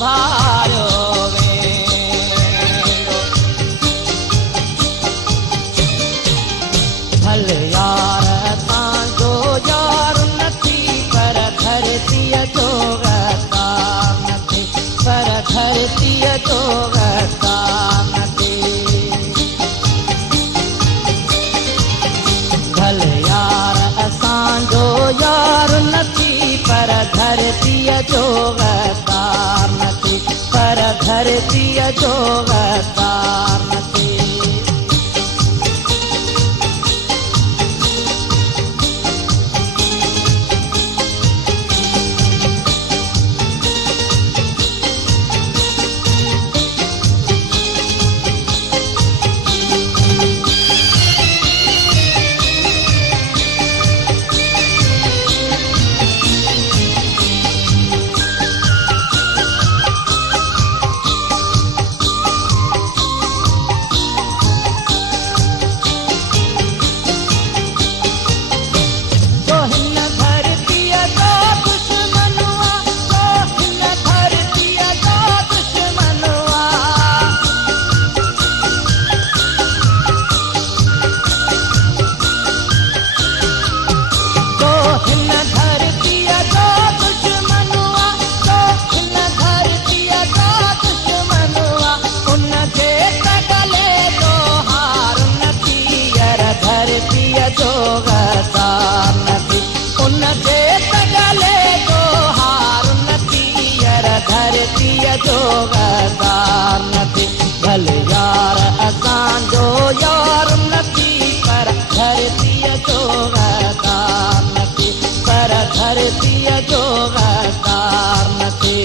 भारो भल यार असांजो यार नथी पर धरतीअ जो गतार नथी पर धरतीअ जो गतार नथी भल यार असांजो यार नथी पर धरतीअ जो गतार नथी पर धरतीअ जो गतार नथी भल यार असांजो यार नथी पर धरतीअ जो गतार नथी पर धरतीअ जो गतार नथी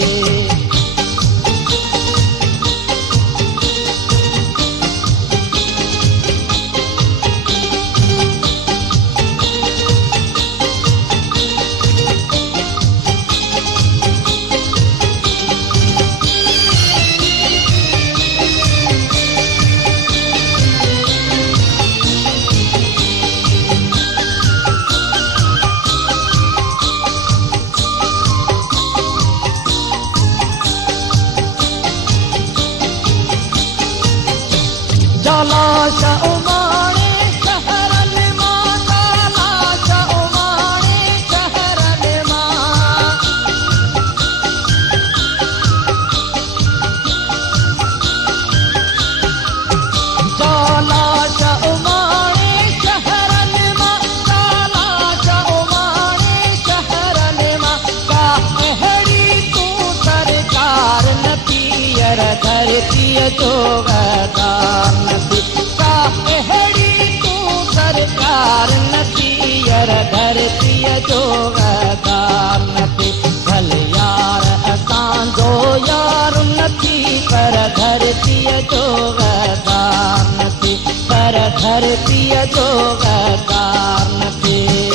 लाश उमाणे शहरन मां लाश उमाणे शहरन मां लाश उमाणे शहरन मां लाश उमाणे शहरन मां का अहिड़ी तूं सरकार नथी अर धरतीअ जो गतार नथी अहिड़ी तूं सरकार नथी अर धरतीअ जो गतार नथी भल यार असांजो यार नथी पर धरतीअ जो गतार नथी पर धरतीअ जो गतार नथी